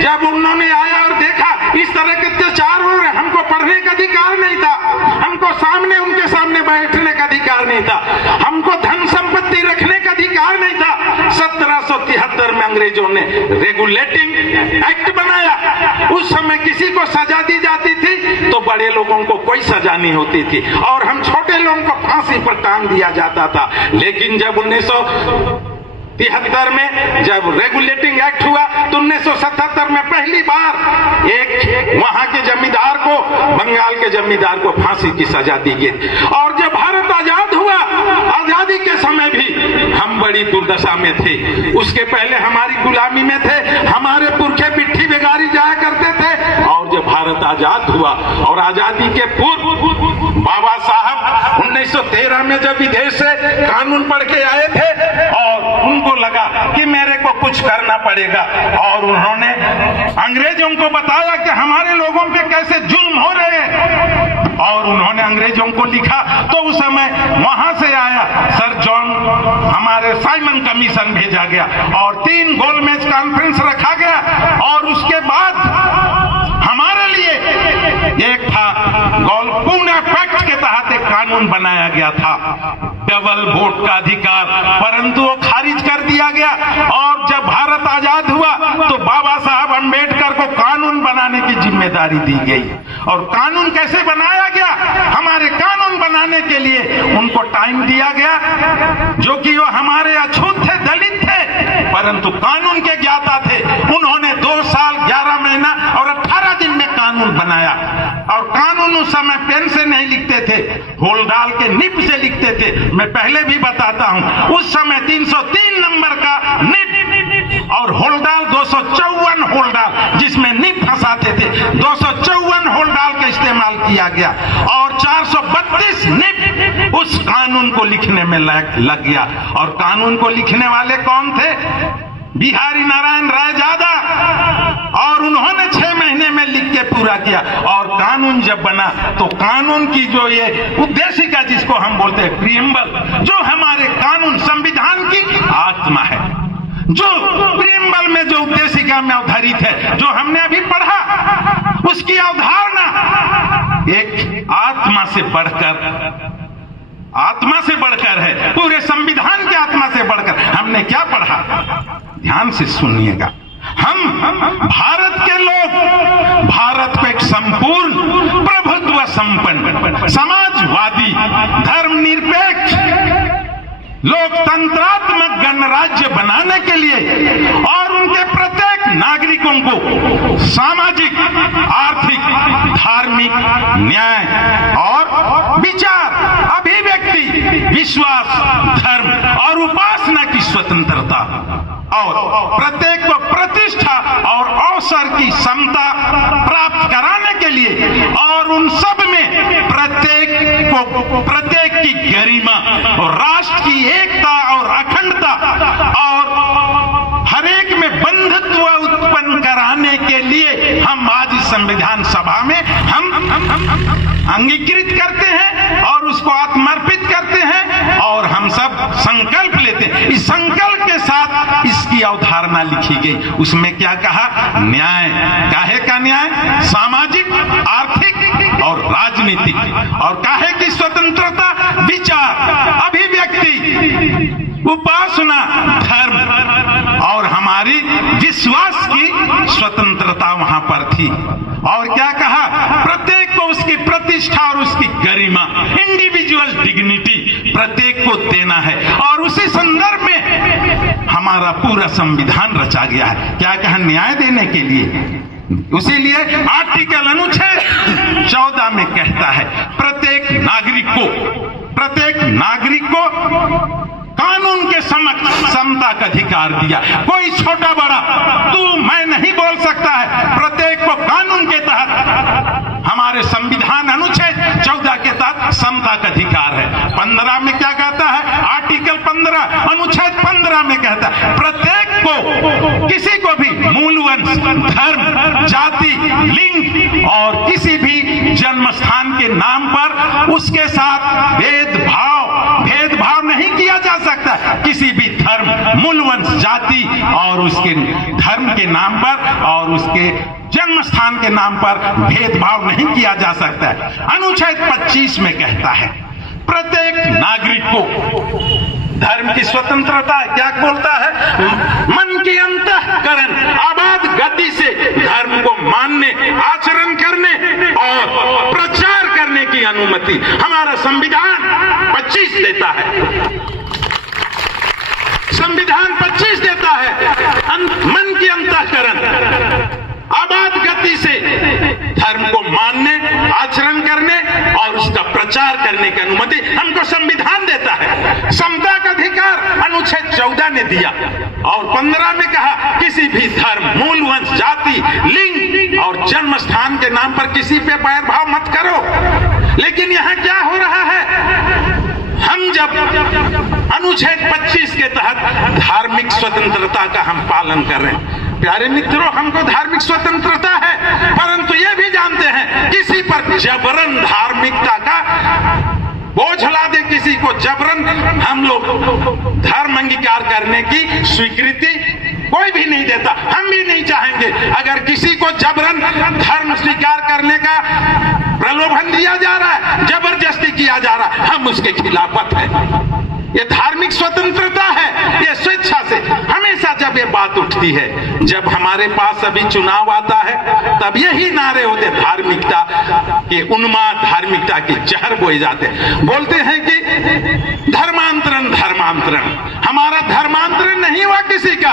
जब उन्होंने आया और देखा इस तरह के अत्याचार हो रहे, हमको पढ़ने का अधिकार नहीं था, हमको सामने उनके सामने बैठने का अधिकार नहीं था, हमको धन संपत्ति रखने का अधिकार नहीं था। 1773 में अंग्रेजों ने रेगुलेटिंग एक्ट बनाया। उस समय किसी को सजा दी जाती थी तो बड़े लोगों को कोई सजा नहीं होती थी और हम छोटे लोगों को फांसी पर टांग दिया जाता था। लेकिन जब 1973 में जब रेगुलेटिंग एक्ट हुआ तो 1977 में पहली बार एक वहां के जमींदार को, बंगाल के जमींदार को फांसी की सजा दी गई। और जब भारत आजाद हुआ, आजादी के समय भी हम बड़ी दुर्दशा में थे। उसके पहले हमारी गुलामी में थे, हमारे पुरखे पिट्ठी बेगारी जाया करते थे। और जब भारत आजाद हुआ और आजादी के पूर्व बाबा साहब 1913 में जब विदेश से कानून पढ़ के आए थे और उनको लगा कि मेरे को कुछ करना पड़ेगा और उन्होंने अंग्रेजों को बताया कि हमारे लोगों पे कैसे जुल्म हो रहे हैं और उन्होंने अंग्रेजों को लिखा। तो उस समय वहां से आया सर जॉन, हमारे साइमन कमीशन भेजा गया और 3 गोलमेज कॉन्फ्रेंस रखा गया और उसके बाद हमारे लिए एक था पूना पैक्ट के तहत एक कानून बनाया गया था, डबल वोट का अधिकार, परंतु वो खारिज कर दिया गया। और जब भारत आजाद हुआ तो बाबा साहब अंबेडकर को कानून बनाने की जिम्मेदारी दी गई। और कानून कैसे बनाया गया? हमारे कानून बनाने के लिए उनको टाइम दिया गया, जो कि वो हमारे अछूत थे, दलित थे, परंतु कानून के ज्ञाता थे। उन्होंने 2 साल 11 महीना और 18 दिन में कानून बनाया। और कानून उस समय पेन से नहीं लिखते थे, होल डाल के निब से लिखते थे। मैं पहले भी बताता हूं, उस समय 303 नंबर का निब और होलडाल 254 होलडाल, जिसमें निब फंसाते थे, 254 होलडाल का इस्तेमाल किया गया और 432 निब उस कानून को लिखने में लग गया। और कानून को लिखने वाले कौन थे? बिहारी नारायण राय जादा। और उन्होंने 6 महीने में लिख के पूरा किया। और कानून जब बना तो कानून की जो ये उद्देशिका, जिसको हम बोलते हैं प्रीएम्बल, जो हमारे कानून संविधान की आत्मा है, जो प्रीएम्बल में जो उद्देशिका में अवधारित है, जो हमने अभी पढ़ा, उसकी अवधारणा एक आत्मा से बढ़कर है, पूरे संविधान की आत्मा से बढ़कर। हमने क्या पढ़ा? ध्यान से सुनिएगा। हम भारत के लोग भारत को एक संपूर्ण प्रभुत्व संपन्न, समाजवादी, धर्मनिरपेक्ष, लोकतंत्रात्मक गणराज्य बनाने के लिए और उनके प्रत्येक नागरिकों को सामाजिक, आर्थिक, धार्मिक, न्याय और विचार, अभिव्यक्ति, विश्वास, धर्म और उपासना की स्वतंत्रता और प्रत्येक को प्रतिष्ठा और अवसर की समता प्राप्त कराने के लिए और उन सब में प्रत्येक की गरिमा और राष्ट्र की एकता और अखंडता और हरेक में बंधुत्व उत्पन्न कराने के लिए हम आज इस संविधान सभा में हम अंगीकृत करते हैं और उसको आत्मर्पित करते हैं और हम सब संकल्प लेते हैं। इस संकल्प के साथ इसकी अवधारणा लिखी गई। उसमें क्या कहा? न्याय। काहे का न्याय? सामाजिक, आर्थिक और राजनीतिक। और काहे की स्वतंत्रता? विचार, अभिव्यक्ति, उपासना, धर्म और हमारी विश्वास की स्वतंत्रता वहां पर थी। और क्या कहा? प्रत्येक को उसकी प्रतिष्ठा और उसकी गरिमा, इंडिविजुअल डिग्निटी प्रत्येक को देना है। और उसी संदर्भ में हमारा पूरा संविधान रचा गया है। क्या कहा? न्याय देने के लिए। इसीलिए आर्टिकल अनुच्छेद 14 में कहता है प्रत्येक नागरिक को कानून के समक्ष समता का अधिकार दिया। कोई छोटा बड़ा तू मैं नहीं बोल सकता है। प्रत्येक को कानून के तहत, हमारे संविधान अनुच्छेद 14 के तहत समता का अधिकार है। 15 में क्या कहता है? आर्टिकल 15 अनुच्छेद 15 में कहता है प्रत्येक को, किसी को भी मूल वंश, धर्म, जाति, लिंग और किसी भी जन्म स्थान के नाम पर उसके साथ भेदभाव नहीं किया जा सकता। सकता है। किसी भी धर्म, मूल वंश, जाति और उसके धर्म के नाम पर और उसके जन्म स्थान के नाम पर भेदभाव नहीं किया जा सकता है। अनुच्छेद 25 में कहता है प्रत्येक नागरिक को धर्म की स्वतंत्रता है। क्या बोलता है? मन की अंतःकरण आबाद गति से धर्म को मानने, आचरण करने और प्रचार करने की अनुमति हमारा संविधान 25 देता है। संविधान 25 देता है मन की अंतःकरण आबाद गति से धर्म को मानने, आचरण करने और उसका प्रचार करने की अनुमति हमको संविधान देता है। समता का अधिकार अनुच्छेद 14 ने दिया और 15 में कहा किसी भी धर्म, मूल वंश, जाति, लिंग और जन्म स्थान के नाम पर किसी पे भेदभाव मत करो। लेकिन यहाँ क्या हो रहा है? हम जब अनुच्छेद 25 के तहत धार्मिक स्वतंत्रता का हम पालन कर रहे हैं, प्यारे मित्रों, हमको धार्मिक स्वतंत्रता है, परंतु ये भी जानते हैं किसी पर जबरन धार्मिकता का बोझ ला दे, किसी को जबरन हम लोग धर्म अंगीकार करने की स्वीकृति कोई भी नहीं देता। हम भी नहीं चाहेंगे। अगर किसी को जबरन धर्म स्वीकार करने का प्रलोभन दिया जा रहा है, जबरदस्ती किया जा रहा है, हम उसके खिलाफत हैं। ये धार्मिक स्वतंत्रता है, ये स्वेच्छा से। हमेशा जब ये बात उठती है, जब हमारे पास अभी चुनाव आता है, तब यही नारे होते, धार्मिकता के उन्माद, धार्मिकता की जहर बोए जाते। बोलते हैं कि धर्मांतरण, धर्मांतरण। हमारा धर्मांतरण नहीं हुआ किसी का,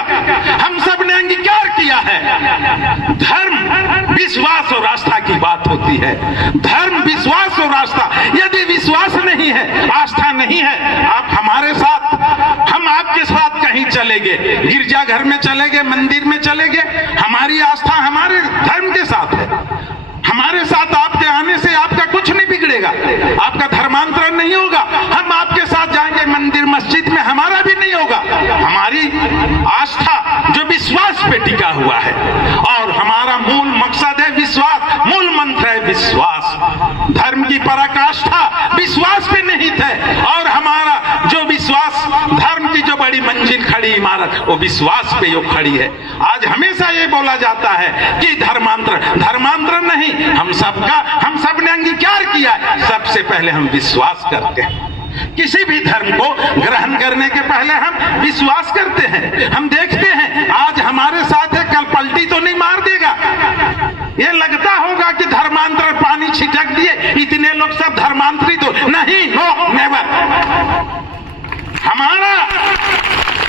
हम सब ने अंगीकार किया है। धर्म विश्वास और आस्था की बात होती है। धर्म विश्वास और आस्था। यदि विश्वास नहीं है, आस्था नहीं है, आप हमारे साथ, हम आपके साथ कहीं चले गए, गिरजाघर में चले गए, मंदिर में चले गए, हमारी आस्था हमारे धर्म के साथ है। हमारे साथ आपके आने से आपका कुछ नहीं बिगड़ेगा, आपका धर्मांतरण नहीं होगा। हम आपके साथ जाएंगे मंदिर मस्जिद में, हमारा भी नहीं होगा। हमारी आस्था जो विश्वास पे टिका हुआ है और हमारा मूल मकसद है विश्वास, मूल मंत्र है विश्वास। धर्म की पराकाष्ठा विश्वास पे निहित है और हमारा जो विश्वास, धर्म की जो बड़ी मंजिल खड़ी इमारत, वो विश्वास पे यो खड़ी है। आज हमेशा ये बोला जाता है कि धर्मांतरण, धर्मांतरण नहीं, हम सब ने अंगीकार किया है। सबसे पहले हम विश्वास करते हैं। किसी भी धर्म को ग्रहण करने के पहले हम विश्वास करते हैं। हम देखते हैं आज हमारे साथ है, कल पलटी तो नहीं मार देगा। ये लगता होगा कि धर्मांतरण, पानी छिटक दिए, इतने लोग सब धर्मांतरित हो, नहीं, नो, नेवर। हमारा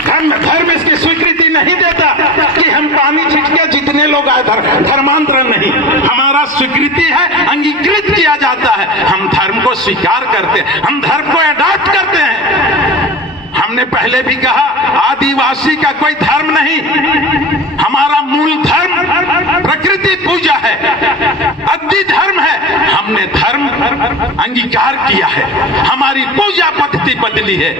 धर्म इसकी स्वीकृति नहीं देता कि हम पानी छिटके जितने लोग आए, धर्मांतरण नहीं। हमारा स्वीकृति है, अंगीकृत किया जाता है, हम धर्म को स्वीकार करते हैं, हम धर्म को अडॉप्ट करते हैं। हमने पहले भी कहा आदिवासी का कोई धर्म नहीं, हमारा मूल धर्म प्रकृति पूजा है, अद्वैत धर्म है। हमने धर्म अंगीकार किया है, हमारी पूजा पद्धति बदली है।